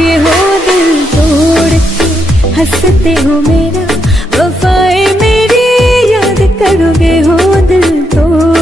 ये हो दिल तोड़ के हंसते हो मेरा, वफाएं मेरी याद करोगे हो दिल तोड़